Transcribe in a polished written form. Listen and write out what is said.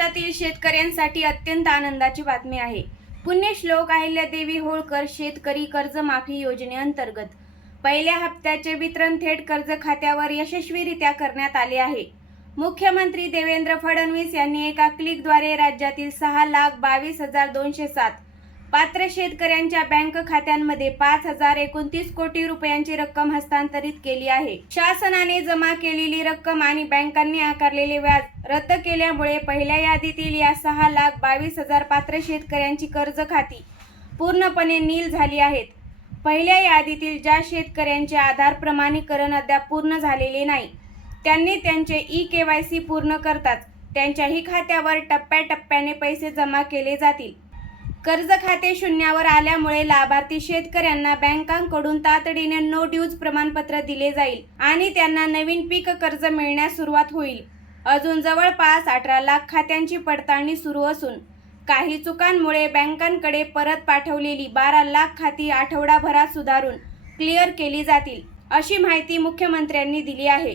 महाराष्ट्रातील शेतकऱ्यांसाठी अत्यंत आनंदाची बातमी आहे। पुण्यश्लोक अहिल्यादेवी होळकर शेतकरी कर्जमाफी योजनेअंतर्गत पहिल्या हप्त्याचे वितरण थेट कर्ज खात्यावर यशस्वीरित्या करण्यात आले आहे। मुख्यमंत्री देवेंद्र फडणवीस यांनी एका क्लिकद्वारे राज्यातील 6,22,207 पात्र शेतकऱ्यांच्या बँक खात्यांमध्ये 5,029 कोटी रुपयांची रक्कम हस्तांतरित केली आहे। शासनाने जमा केलेली रक्कम आणि बँकांनी आकारलेले व्याज रद्द केल्यामुळे पहिल्या यादीतील या 6,22,000 पात्र शेतकऱ्यांची कर्ज खाती पूर्णपणे नील झाली आहेत। पहिल्या यादीतील ज्या शेतकऱ्यांचे आधार प्रमाणीकरण अद्याप पूर्ण झालेले नाही, त्यांनी त्यांचे ई-KYC पूर्ण करताच त्यांच्याही खात्यावर टप्प्याटप्प्याने पैसे जमा केले जातील। कर्ज खाते शून्यावर आल्यामुळे लाभार्थी शेतकऱ्यांना बँकांकडून तातडीने नो ड्यूज प्रमाणपत्र दिले जाईल आणि त्यांना नवीन पीक कर्ज मिळण्यास सुरुवात होईल। अजून जवळपास 18 लाख खात्यांची पडताळणी सुरू असून काही चुकांमुळे बँकांकडे परत पाठवलेली 12 लाख खाती आठवडाभरात सुधारून क्लिअर केली जातील, अशी माहिती मुख्यमंत्र्यांनी दिली आहे।